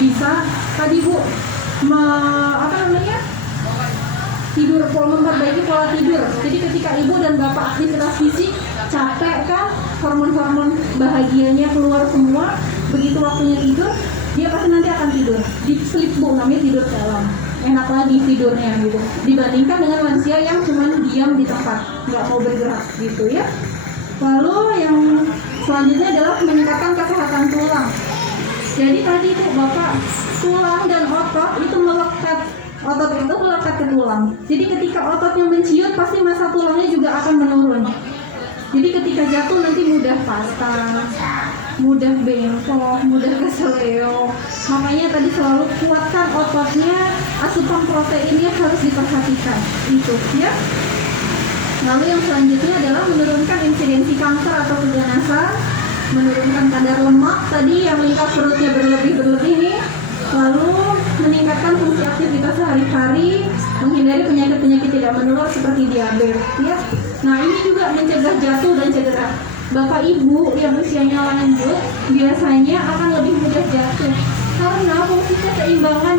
bisa tadi Bu tidur, memperbaiki pola tidur. Jadi ketika ibu dan bapak aktivitas fisik capek kan, hormon-hormon bahagianya keluar semua, begitu waktunya tidur dia pasti nanti akan tidur deep sleep Bu, namanya tidur dalam, enak lagi tidurnya gitu, dibandingkan dengan lansia yang cuma diam di tempat nggak mau bergerak gitu ya. Lalu yang selanjutnya adalah meningkatkan kesehatan tulang. Jadi tadi Bu bapak, tulang dan otot itu melekat, otot itu melekat ke tulang. Jadi ketika ototnya menciut pasti massa tulangnya juga akan menurun. Jadi ketika jatuh nanti mudah patah, mudah bengkok, mudah keseleo. Makanya tadi selalu kuatkan ototnya, asupan proteinnya harus diperhatikan itu ya. Lalu yang selanjutnya adalah menurunkan insidensi kanker atau keganasan, menurunkan kadar lemak tadi yang lingkar perutnya berlebih nih. Lalu meningkatkan fungsi aktivitas sehari-hari, menghindari penyakit-penyakit tidak menular seperti diabetes ya. Nah ini juga mencegah jatuh dan cedera. Bapak ibu yang usianya lanjut biasanya akan lebih mudah jatuh karena fungsi keseimbangan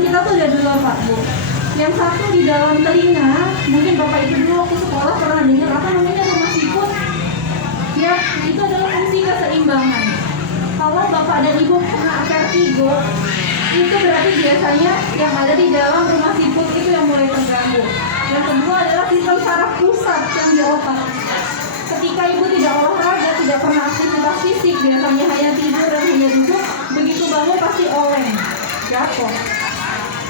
kita tuh ada dua Pak Bu. Yang satu di dalam telinga, mungkin bapak ibu dulu waktu sekolah pernah dengar apa namanya rumah siput ya, itu adalah fungsi keseimbangan. Kalau bapak dan ibu kena vertigo, itu berarti biasanya yang ada di dalam rumah siput itu yang mulai terganggu. Yang kedua adalah sistem saraf pusat yang di otak. Ketika ibu tidak olahraga, tidak pernah aktivitas fisik, biasanya hanya tidur dan hanya duduk, begitu bangun pasti oleng, jatuh.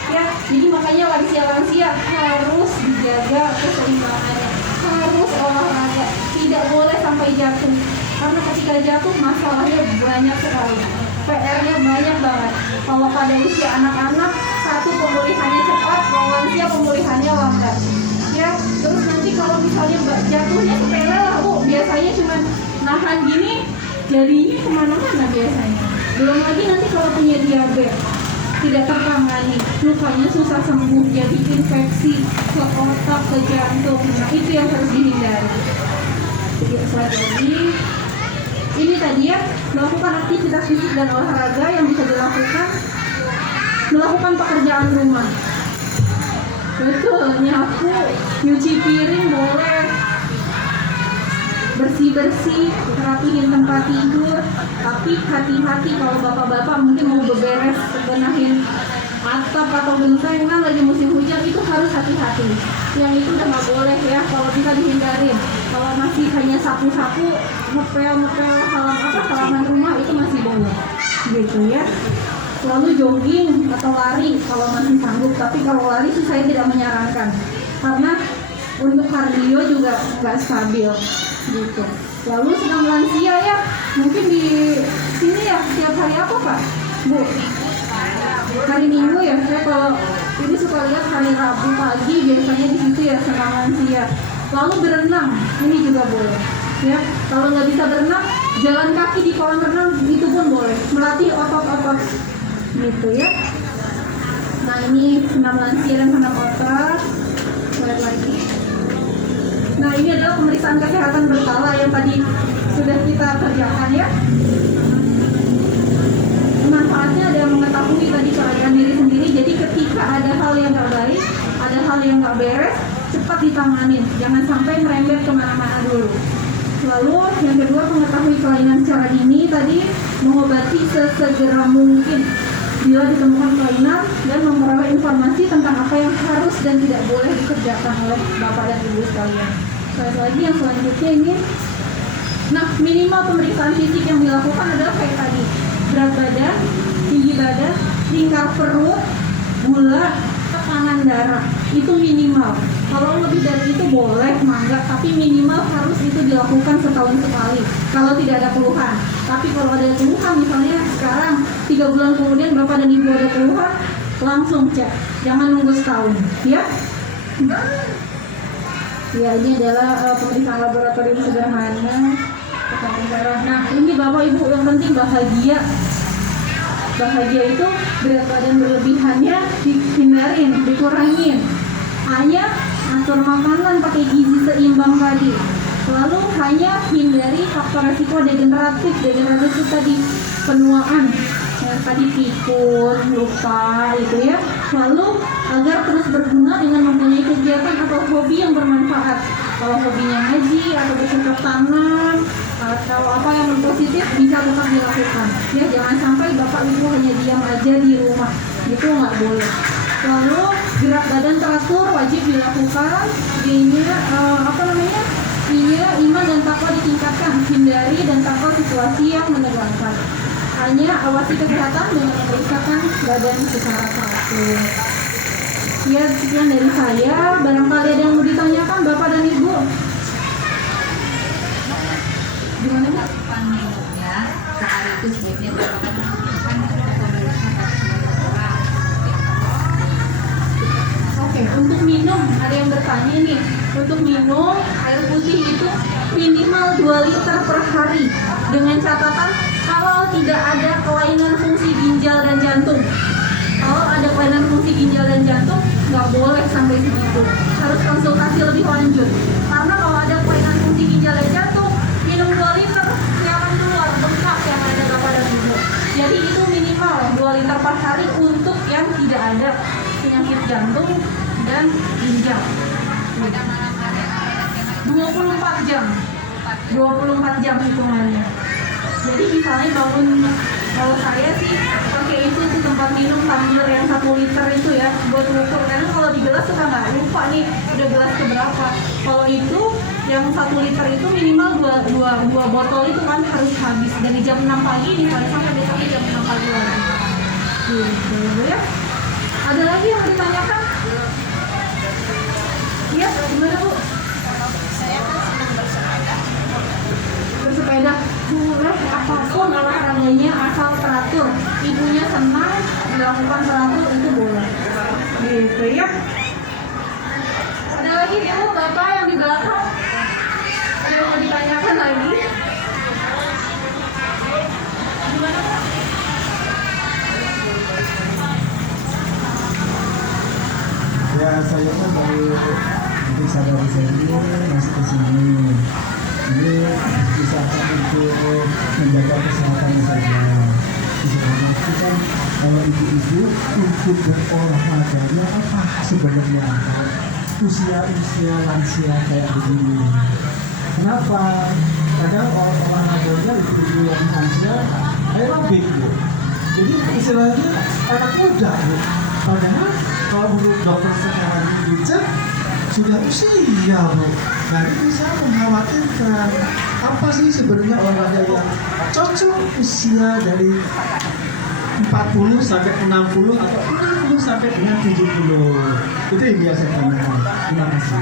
Ya, jadi makanya lansia-lansia harus dijaga keseimbangannya, harus olahraga, tidak boleh sampai jatuh. Karena ketika jatuh masalahnya banyak sekali, PR-nya banyak banget. Kalau pada usia anak-anak, satu pemulihannya cepat, kalau lansia pemulihannya lambat. Ya, terus nanti kalau misalnya jatuhnya sepele lah Bu, biasanya cuma nahan gini, jadinya kemana-mana biasanya. Belum lagi nanti kalau punya diabetes, tidak tertangani, lukanya susah sembuh, jadi infeksi ke otak, ke jantung. Nah itu yang harus dihindari. Jadi lagi, ini tadi ya, melakukan aktivitas fisik dan olahraga yang bisa dilakukan, melakukan pekerjaan rumah. Betul, nyapu, nyuci piring boleh, bersih-bersih, rapihin tempat tidur. Tapi hati-hati kalau bapak-bapak mungkin mau beberes, benahin atap atau genteng kan lagi musim hujan, itu harus hati-hati. Yang itu udah nggak boleh ya, kalau bisa dihindarin. Kalau masih hanya sapu-sapu, ngepel halaman rumah itu masih boleh, gitu ya. Lalu jogging atau lari kalau masih sanggup, tapi kalau lari sih saya tidak menyarankan karena untuk kardio juga nggak stabil gitu. Lalu sedang lansia ya, mungkin di sini ya tiap hari apa Pak Bu? Hari Minggu ya, saya kalau ini suka lihat hari Rabu pagi biasanya di situ ya sedang lansia. Lalu berenang, ini juga boleh ya. Kalau nggak bisa berenang, jalan kaki di kolam renang itu pun boleh, melatih otot-otot gitu ya. Nah ini senam lansia dan senam otot. Lihat lagi. Nah ini adalah pemeriksaan kesehatan berkala yang tadi sudah kita kerjakan ya. Manfaatnya adalah mengetahui tadi keadaan diri sendiri. Jadi ketika ada hal yang nggak baik, ada hal yang nggak beres, cepat ditanganin. Jangan sampai merembet kemana-mana dulu. Lalu yang kedua, mengetahui kelainan secara dini tadi, mengobati sesegera mungkin bila ditemukan kelainan dan memperoleh informasi tentang apa yang harus dan tidak boleh dikerjakan oleh bapak dan ibu sekalian. Lagi yang selanjutnya ini, nah minimal pemeriksaan fisik yang dilakukan adalah kayak tadi, berat badan, tinggi badan, lingkar perut, gula, tekanan darah, itu minimal. Kalau lebih dari itu boleh, mangga, tapi minimal harus itu dilakukan setahun sekali kalau tidak ada keluhan. Tapi kalau ada keluhan, misalnya sekarang 3 bulan kemudian bapak dan ibu ada keluhan, langsung cek, jangan nunggu setahun ya. Ya ini adalah pemeriksaan laboratorium sederhana. Nah ini bapak ibu yang penting bahagia. Bahagia itu berat badan berlebihannya dihindarin, dikurangin. Hanya atur makanan pakai gizi seimbang tadi. Lalu hanya hindari faktor resiko degeneratif tadi, penuaan. Ya, tadi pikun, lupa itu ya. Lalu agar terus berguna dengan mempunyai kegiatan atau hobi yang bermanfaat. Kalau hobinya ngaji atau bercocok tanam atau apa yang positif bisa tetap dilakukan. Ya jangan sampai bapak ibu hanya diam aja di rumah, itu nggak boleh. Lalu gerak badan teratur wajib dilakukan. Iya, iman dan takwa ditingkatkan, hindari dan takwa situasi yang menegangkan. Hanya awasi kesehatan dengan memeriksakan badan secara teratur. Ya, sekian dari saya. Barangkali ada yang mau ditanyakan Bapak dan Ibu. Gimana Bu? Ya, sehari itu sebaiknya berapa kali makan Oke, untuk minum ada yang bertanya nih. Untuk minum air putih itu minimal 2 liter per hari dengan catatan kalau tidak ada kelainan fungsi ginjal dan jantung. Kalau ada kelainan fungsi ginjal dan jantung nggak boleh sampai segitu, harus konsultasi lebih lanjut. Karena kalau ada kelainan fungsi ginjal dan jantung, minum 2 liter yang akan keluar bengkak yang ada pada tubuh. Jadi itu minimal 2 liter per hari untuk yang tidak ada penyakit jantung dan ginjal. 24 jam hitungannya. Jadi misalnya bangun, kalau saya sih pakai itu tempat minum tumbler yang 1 liter itu ya buat ukur, karena kalau di gelas suka nggak lupa nih udah gelas keberapa. Kalau itu yang 1 liter itu minimal dua botol itu kan harus habis dari jam 6 pagi nih sampai besoknya jam 6 pagi lagi. Gitu ya. Ada lagi yang ditanyakan? Iya, gimana Bu? Saya kan senang bersepeda. Bersepeda boleh apapun olahraganya asal teratur. Ibunya senang dilakukan teratur itu boleh. Gitu ya. Ada lagi Bu, Bapak yang di belakang? Ada yang mau ditanyakan lagi? Gimana Pak? Ya saya kan baru bisa dari sini masuk ke sini. Ini bisa untuk menjaga kesehatan saya. Misalnya itu kan kalau ibu-ibu untuk berolahraganya apa sebenarnya usia lansia kayak begini. Kenapa? Kadang olahraganya ibu-ibu yang lansia aerobik Bu. Jadi istilahnya anak muda Bu. Padahal kalau menurut dokter sekarang dicek sudah usia Bu. Nah ini bisa mengkhawatirkan apa sih sebenarnya olahraga yang cocok usia dari 40 sampai 60 atau 60 sampai dengan 70. Itu yang biasa saya tanyakan. Terima kasih.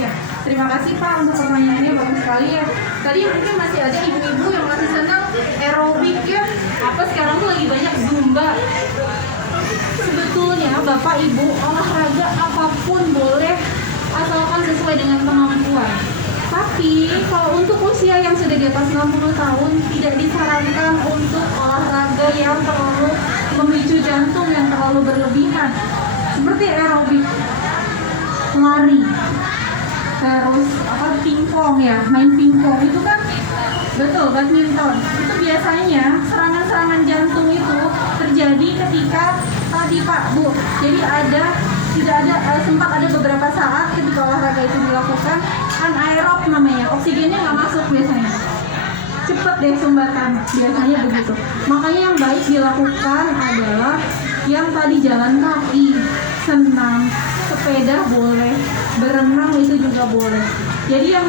Ya, terima kasih Pak untuk pertanyaannya, bagus sekali ya. Tadi mungkin masih ada ibu-ibu yang masih senang aerobik ya. Apa sekarang tuh lagi banyak zumba. Sebetulnya Bapak Ibu olahraga apapun boleh asalkan sesuai dengan kemampuan. Tapi kalau untuk usia yang sudah di atas 60 tahun tidak disarankan untuk olahraga yang terlalu memicu jantung yang terlalu berlebihan. Seperti aerobik, lari, terus pingpong ya, main pingpong itu kan betul, badminton. Itu biasanya serangan-serangan jantung itu terjadi ketika tadi Pak Bu. Jadi sempat ada beberapa saat ketika olahraga itu dilakukan anaerob namanya, oksigennya nggak masuk biasanya. Cepet deh sumbatan, biasanya begitu. Makanya yang baik dilakukan adalah yang tadi jalan kaki, senam, sepeda boleh, berenang itu juga boleh. Jadi yang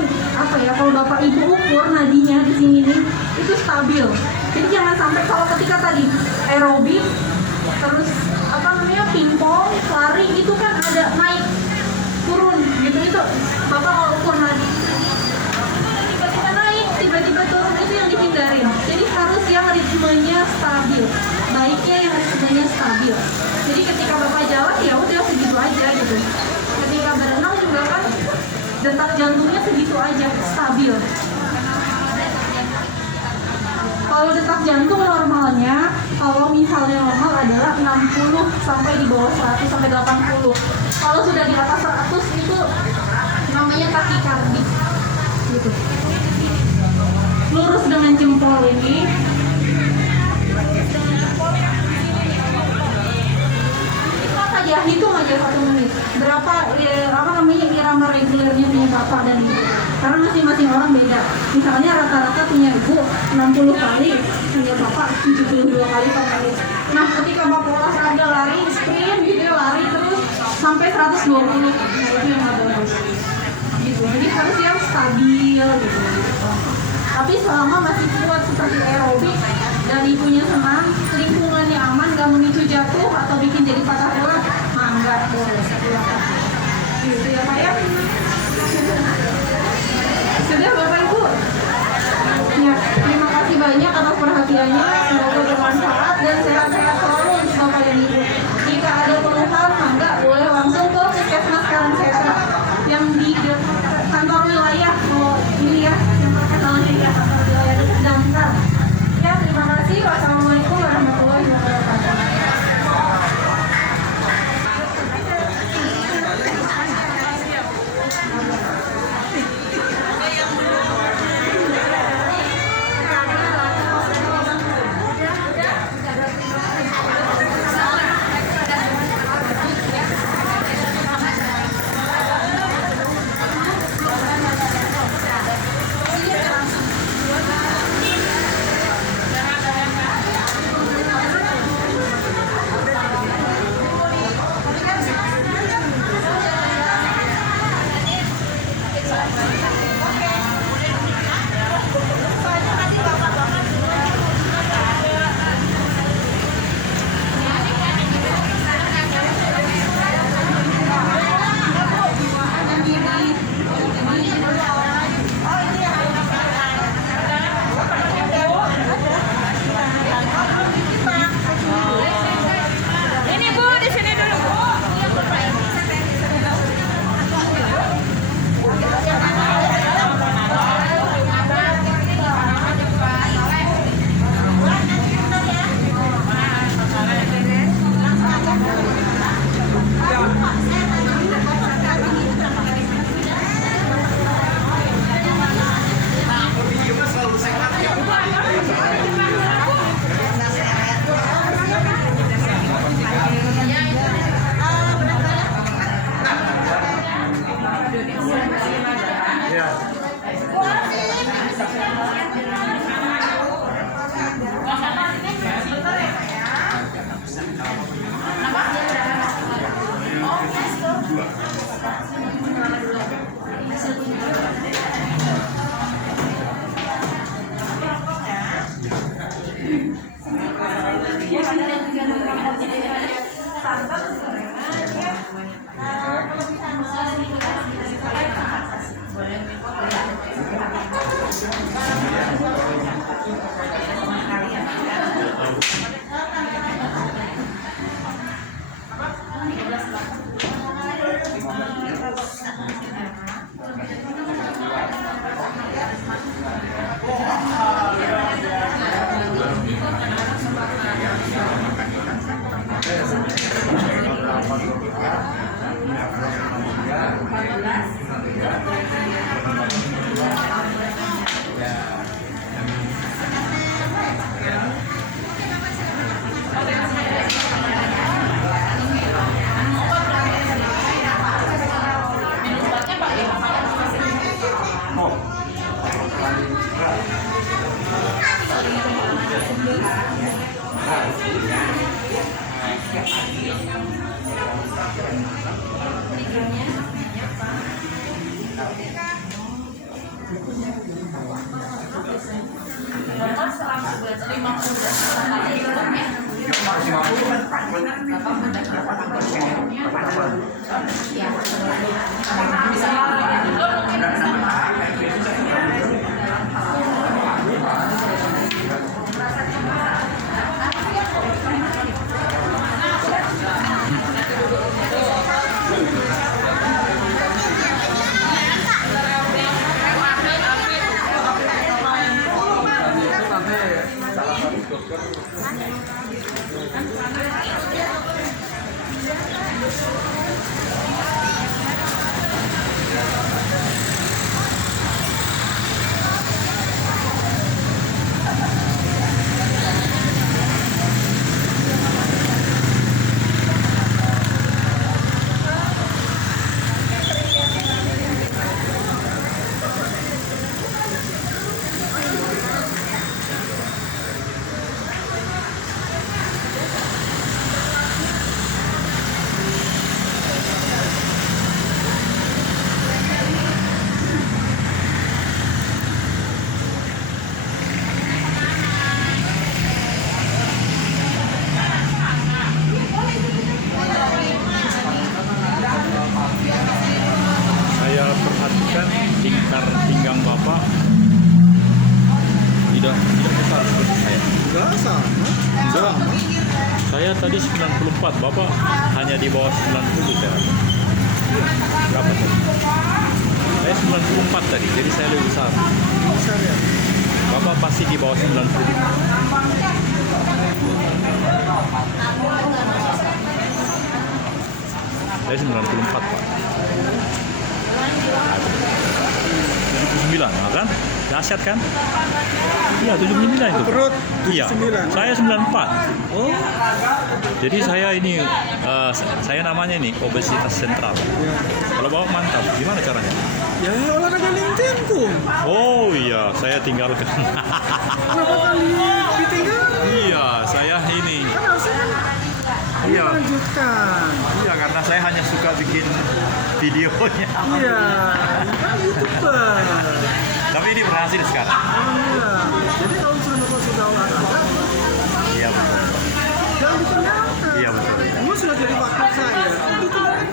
kalau Bapak Ibu ukur nadinya di sini nih itu stabil. Jadi jangan sampai kalau ketika tadi aerobik terus pingpong, lari itu kan ada naik turun gitu, itu Bapak kalau ukur nadi tiba-tiba naik, tiba-tiba turun itu yang dihindarin. Jadi harus yang ritmenya stabil. Baiknya yang ritmenya stabil. Jadi ketika Bapak jalan ya udah segitu aja gitu. Ketika berenang juga kan detak jantungnya segitu aja, stabil. Kalau detak jantung normalnya, kalau misalnya normal adalah 60 sampai di bawah 100 sampai 80. Kalau sudah di atas 100 itu namanya takikardi. Gitu. Lurus dengan jempol ini. ya 1 menit. Berapa irama regulernya punya bapak dan ibu? Karena masing-masing orang beda. Misalnya rata-rata punya ibu 60 kali, punya bapak 72 kali per menit. Nah, ketika bapak olahraga lari, sprint gitu ya, lari terus sampai 120, nah itu yang nggak bagus. Gitu. Jadi harus yang stabil gitu. Tapi selama masih kuat seperti aerobik dan ibunya senang, lingkungannya aman, gak memicu jatuh atau bikin jadi patah tulang, nah enggak boleh. Gitu ya Pak ya. Sudah Bapak Ibu. Ya, terima kasih banyak atas perhatiannya. Semoga bermanfaat dan sehat-sehat selalu untuk Bapak dan Ibu. Jika ada keluhan, mangga boleh langsung ke Puskesmas Karangsetra yang di kantor wilayah. Oh ini ya, yang terkenal di kantor wilayah Damkar. Ya, terima kasih. Wassalamualaikum warahmatullahi wabarakatuh. Saya tadi 94, Bapak hanya di bawah 90 saya. Berapa tadi? Saya 94 tadi, jadi saya lebih besar. Besar ya. Bapak pasti di bawah 90. Saya 94, Pak. 79, kan? Dahsyat kan? Iya, 79 itu. Perut Iya, 79. saya 94. Oh, Jadi saya ini, saya namanya nih obesitas sentral. ya. Kalau bawa mantap, gimana caranya? Ya olahraga LinkedIn tuh. Oh iya, saya tinggalkan. Berapa kali ditinggal? Iya, saya ini. Kan harusnya kan Iya, melanjutkan. iya karena saya hanya suka bikin videonya. Iya, kan YouTuber. Tapi ini berhasil sekarang. Alhamdulillah. Jadi kalau misalnya Bapak sudah olahraga, Iya betul. jangan ditinggalkan. Iya betul. Dulu sudah jadi wakil saya. Ditinggalkan.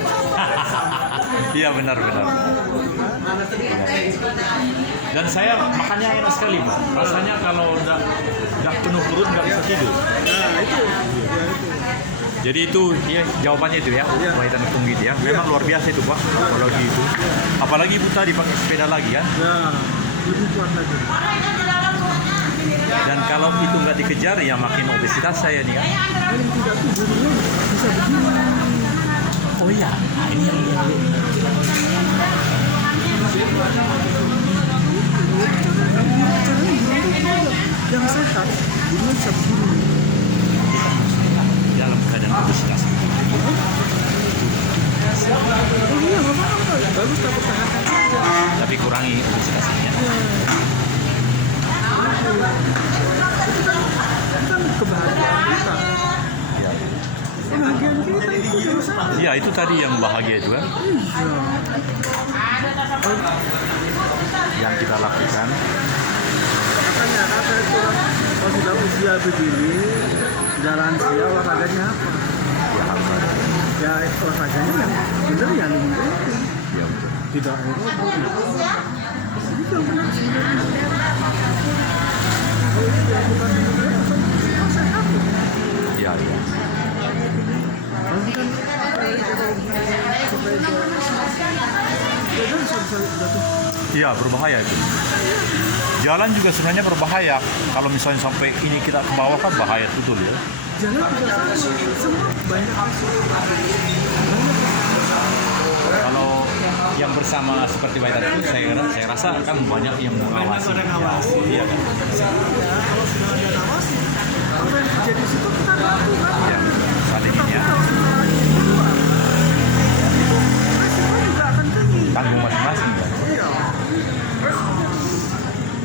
Iya benar-benar. Dan saya makannya enak sekali, Pak. Rasanya kalau udah penuh perut nggak bisa tidur. Nah, itu. Ya, itu. Jadi itu ya, jawabannya itu ya, Iya. Waitan Kung gitu ya. Memang luar biasa itu, Pak. Apalagi itu. Apalagi Ibu tadi pakai sepeda lagi kan. Ya, lebih kuat lagi. Dan kalau itu nggak dikejar ya makin obesitas saya nih kan. Dan yang tidak tuh gurunya bisa begini. Oh iya, ini yang Yang sehat, gurunya bisa begini. dalam keadaan obesitas. Oh iya, nggak apa-apa. Bagus tak pertahankan saja. Tapi kurangi obesitasnya. Itu kan kebahagiaan kita. Ya. Kebahagiaan kita itu yang sehat. Ya itu tadi yang bahagia itu kan, yang kita lakukan. Makanya kata itu orang kalau sudah usia begini, jalan sia olahraganya apa? Ya harus ada. Ya olahraganya yang benar ya LinkedIn. Ya betul. Tidak aerobik. Itu yang benar sebenarnya. Kalau itu dilakukan dengan benar, kan sehat. Ya ya. Kalau bukan sampai ke sepeda bisa jatuh. Iya berbahaya itu. Jalan juga sebenarnya berbahaya. Kalau misalnya sampai ini kita ke bawah kan bahaya betul ya. Jalan tidak sama, semua banyak Kalau yang bersama seperti Waitan itu saya rasa kan banyak yang mengawasi. Banyak orang ngawasi. Iya kan. ya kalau sudah ada nawasi, apa yang terjadi di situ kita bantu kan? Ya, saling Tapi ini ya. kalau sudah ada di luar, itu resiko juga akan tinggi. Tanggung masing-masing ya. Iya.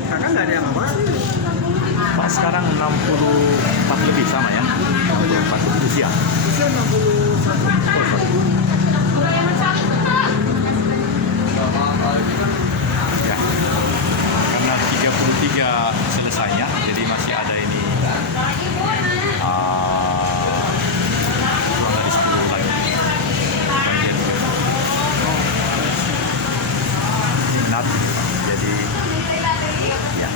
Karena nggak ada yang ngawasi. Pak sekarang 64 lebih sama ya. 64 usia. Usia 61. Ya. Karena 33 selesainya, jadi masih ada ini kurang dari 10 lagi. Banjir. Minat. Jadi ya.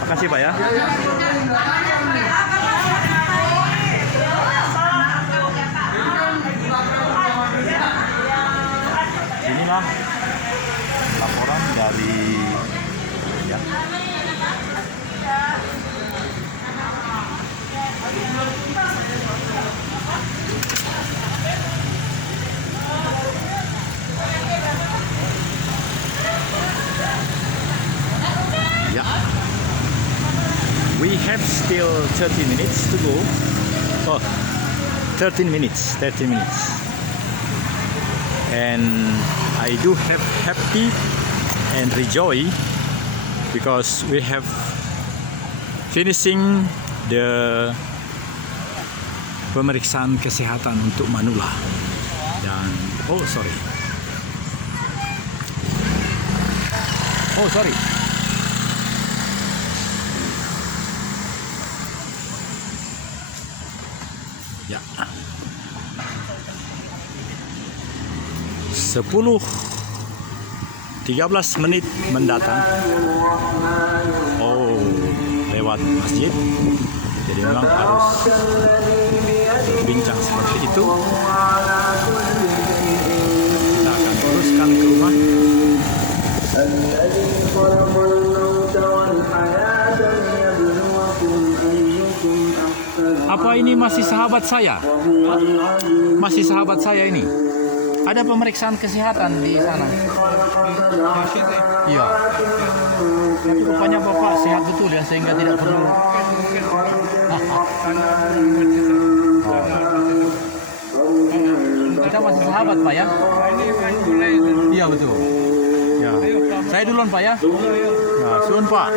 Makasih Pak ya. Inilah laporan dari ya. Ya. We have still 30 minutes to go. Oh, 13 minutes. And I do have happy and rejoice because we have finishing the pemeriksaan kesehatan untuk Manula. Dan oh sorry. Ya. 13 menit mendatang. Oh, lewat masjid. Jadi memang harus berbincang seperti itu. Kita akan teruskan ke rumah. Apa ini masih sahabat saya? Masih sahabat saya ini. Ada pemeriksaan kesehatan di sana. Iya. Tapi rupanya Bapak sehat betul ya, sehingga tidak perlu. Kita masih sahabat Pak ya? Iya betul. Ya. Saya duluan Pak ya. Nah, suun Pak.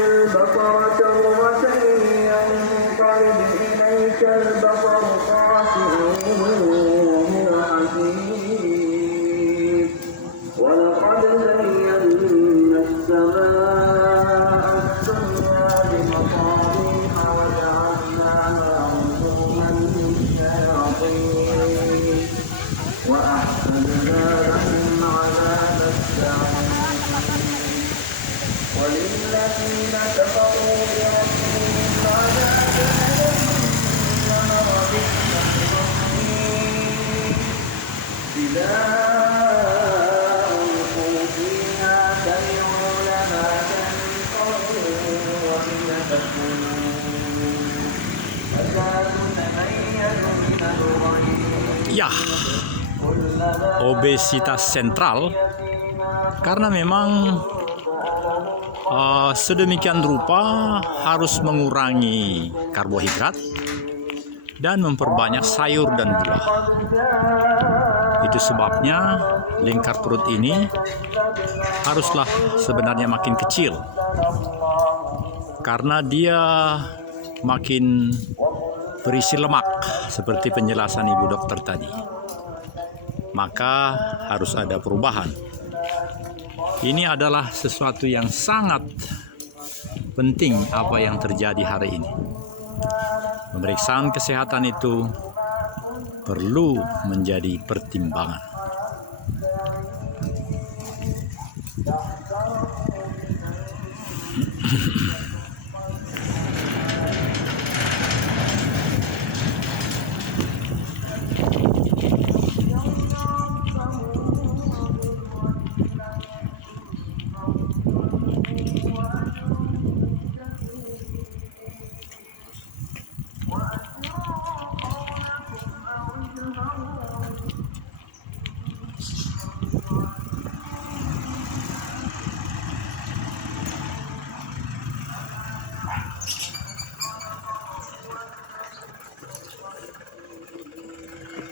Ya, obesitas sentral karena memang sedemikian rupa harus mengurangi karbohidrat dan memperbanyak sayur dan buah. Itu sebabnya lingkar perut ini haruslah sebenarnya makin kecil karena dia makin berisi lemak seperti penjelasan ibu dokter tadi. Maka harus ada perubahan. Ini adalah sesuatu yang sangat penting apa yang terjadi hari ini. Pemeriksaan kesehatan itu perlu menjadi pertimbangan.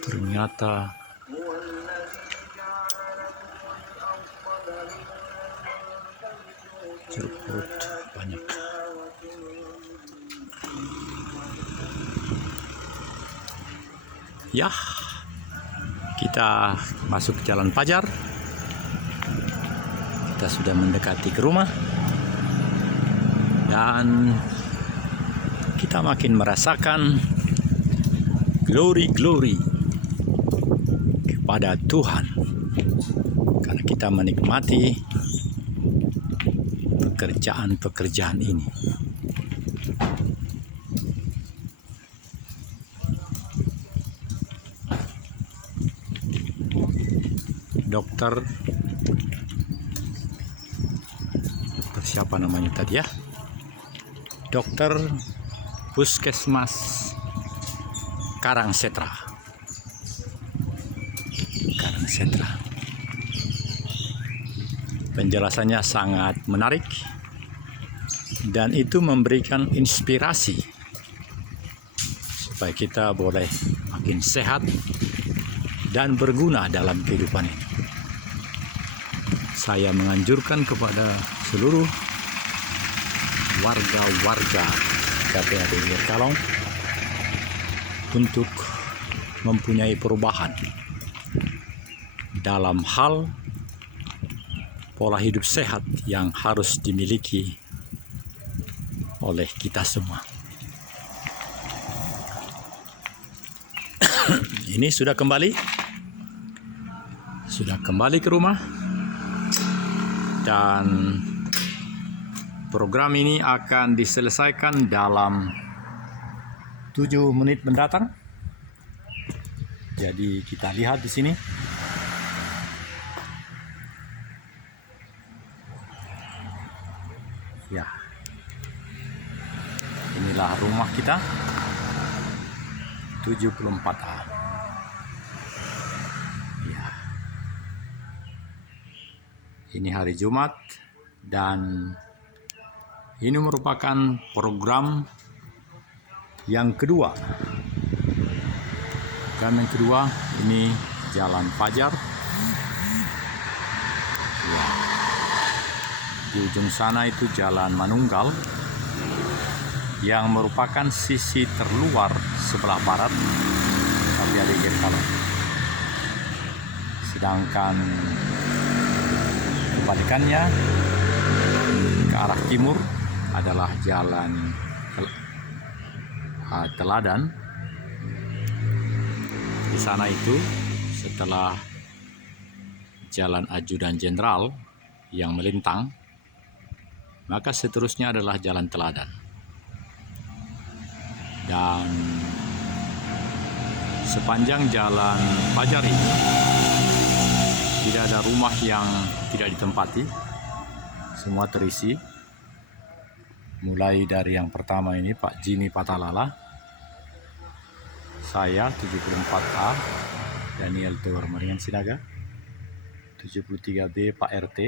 Ternyata jeruk perut banyak. Ya, kita masuk ke Jalan Pajar. Kita sudah mendekati ke rumah dan kita makin merasakan glory kepada Tuhan karena kita menikmati pekerjaan ini. Dokter siapa namanya tadi ya? Dokter Puskesmas Karangsetra. Penjelasannya sangat menarik dan itu memberikan inspirasi supaya kita boleh makin sehat dan berguna dalam kehidupan ini. Saya menganjurkan kepada seluruh warga-warga KPAD Kalong untuk mempunyai perubahan dalam hal pola hidup sehat yang harus dimiliki oleh kita semua. Ini sudah kembali ke rumah dan program ini akan diselesaikan dalam 7 menit mendatang. Jadi kita lihat di sini. Ya. Inilah rumah kita. 74A. Ya. Ini hari Jumat dan ini merupakan program yang kedua. Program yang kedua ini Jalan Fajar. Ya. Di ujung sana itu Jalan Manunggal yang merupakan sisi terluar sebelah barat, tapi ada Gekalan. Sedangkan kebalikannya ke arah timur adalah Jalan Teladan. Di sana itu setelah Jalan Ajudan Jenderal yang melintang, maka seterusnya adalah Jalan Teladan. Dan sepanjang Jalan Fajar ini tidak ada rumah yang tidak ditempati, semua terisi. Mulai dari yang pertama ini Pak Jimmy Patalala, saya 74A, Daniel Tewar Maringan Sinaga, 73B Pak RT,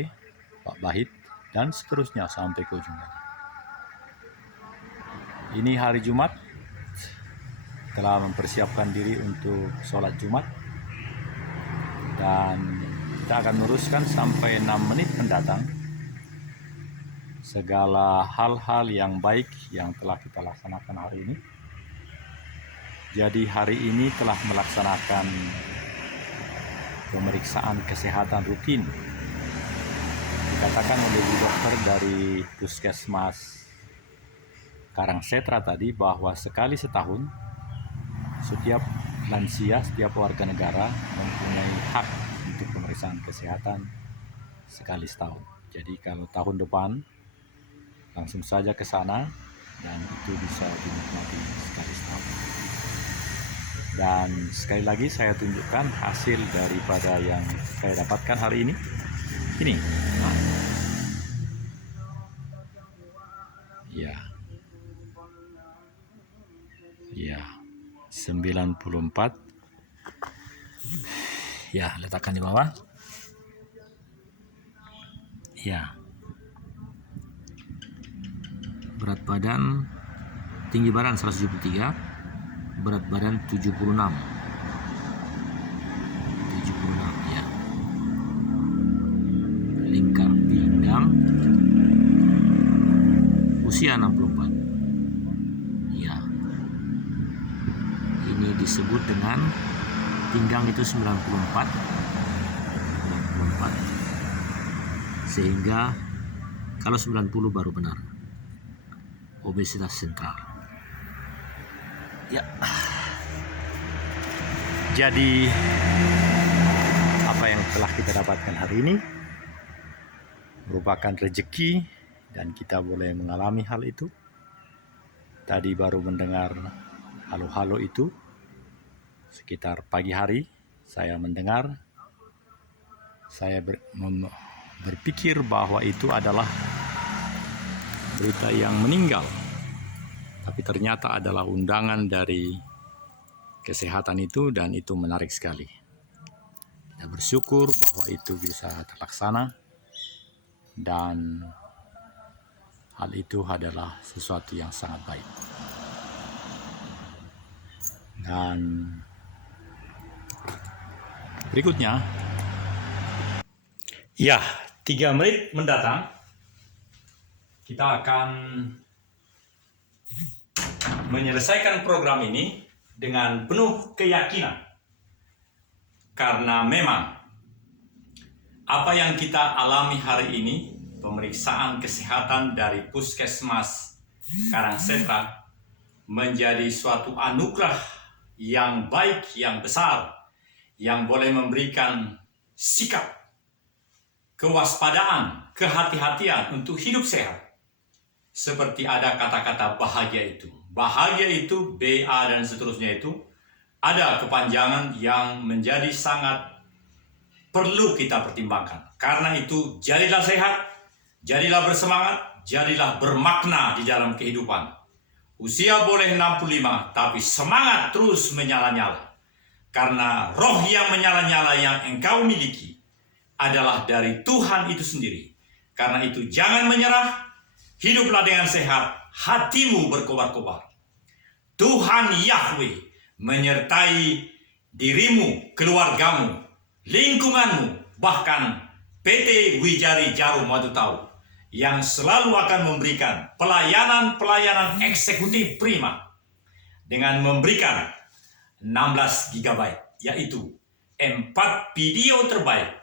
Pak Bahit, dan seterusnya sampai ke ujungnya. Ini hari Jumat, telah mempersiapkan diri untuk sholat Jumat, dan kita akan meneruskan sampai 6 menit mendatang segala hal-hal yang baik yang telah kita laksanakan hari ini. Jadi hari ini telah melaksanakan pemeriksaan kesehatan rutin, dikatakan oleh Bu Dokter dari Puskesmas Karangsetra tadi bahwa sekali setahun setiap lansia, setiap warga negara mempunyai hak untuk pemeriksaan kesehatan sekali setahun. Jadi kalau tahun depan langsung saja ke sana dan itu bisa dinikmati sekali setahun. Dan sekali lagi saya tunjukkan hasil daripada yang saya dapatkan hari ini. Ini. Nah. Ya. Ya. 94. Ya, letakkan di bawah. Ya. Berat badan, tinggi badan 173, berat badan 76. 76 ya. Lingkar pinggang, usia 64. Ini disebut dengan pinggang itu 94, sehingga kalau 90 baru benar obesitas sentral. Ya. Jadi apa yang telah kita dapatkan hari ini merupakan rezeki dan kita boleh mengalami hal itu. Tadi baru mendengar halo-halo itu sekitar pagi hari, saya mendengar, saya berpikir bahwa itu adalah berita yang meninggal, tapi ternyata adalah undangan dari kesehatan itu, dan itu menarik sekali. Kita bersyukur bahwa itu bisa terlaksana, dan hal itu adalah sesuatu yang sangat baik. Dan berikutnya, ya, 3 menit mendatang kita akan menyelesaikan program ini dengan penuh keyakinan, karena memang apa yang kita alami hari ini, pemeriksaan kesehatan dari Puskesmas Karangsetra, menjadi suatu anugerah yang baik, yang besar, yang boleh memberikan sikap kewaspadaan, kehati-hatian untuk hidup sehat. Seperti ada kata-kata bahagia itu, bahagia itu, BA dan seterusnya itu ada kepanjangan yang menjadi sangat perlu kita pertimbangkan. Karena itu jadilah sehat, jadilah bersemangat, jadilah bermakna di dalam kehidupan. Usia boleh 65, tapi semangat terus menyala-nyala. Karena roh yang menyala-nyala yang engkau miliki adalah dari Tuhan itu sendiri. Karena itu jangan menyerah, hiduplah dengan sehat, hatimu berkobar-kobar. Tuhan Yahweh menyertai dirimu, keluargamu, lingkunganmu, bahkan PT Wijari Jarum Madu Tahu yang selalu akan memberikan pelayanan-pelayanan eksekutif prima dengan memberikan 16 GB, yaitu 4 video terbaik,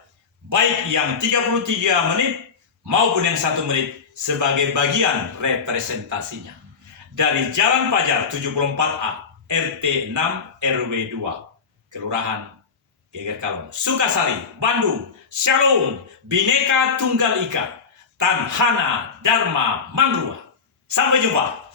baik yang 33 menit maupun yang 1 menit sebagai bagian representasinya. Dari Jalan Pajar 74A, RT 6 RW 2, Kelurahan Geger Kalong, Sukasari, Bandung. Shalom, Bhinneka Tunggal Ika, Tanhana Dharma Mangrua. Sampai jumpa.